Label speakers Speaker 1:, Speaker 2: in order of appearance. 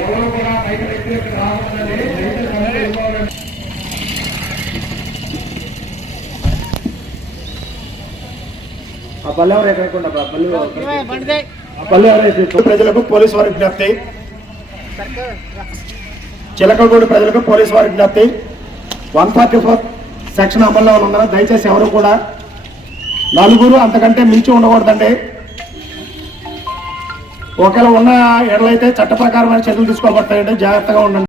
Speaker 1: ఎవరు కూడా బయట వ్యక్తులకు రావాలని రైతు సంఘం ఇవ్వాలని
Speaker 2: ఆ పల్లె ఎవరు ఎక్కడకుండా
Speaker 1: ఆ పల్లె ఎవరైతే ప్రజలకు పోలీసు వారి విజ్ఞప్తి. చిలకలగూడి ప్రజలకు పోలీసు వారి విజ్ఞప్తి. వన్ ఫార్టీ ఫోర్ సెక్షన్ అమల్లో ఉన్నందున దయచేసి ఎవరు కూడా నలుగురు అంతకంటే మించి ఉండకూడదండి. ఒకవేళ ఉన్న ఎడలైతే చట్ట ప్రకారమైన చర్యలు తీసుకోబడతాయండి. జాగ్రత్తగా ఉండండి.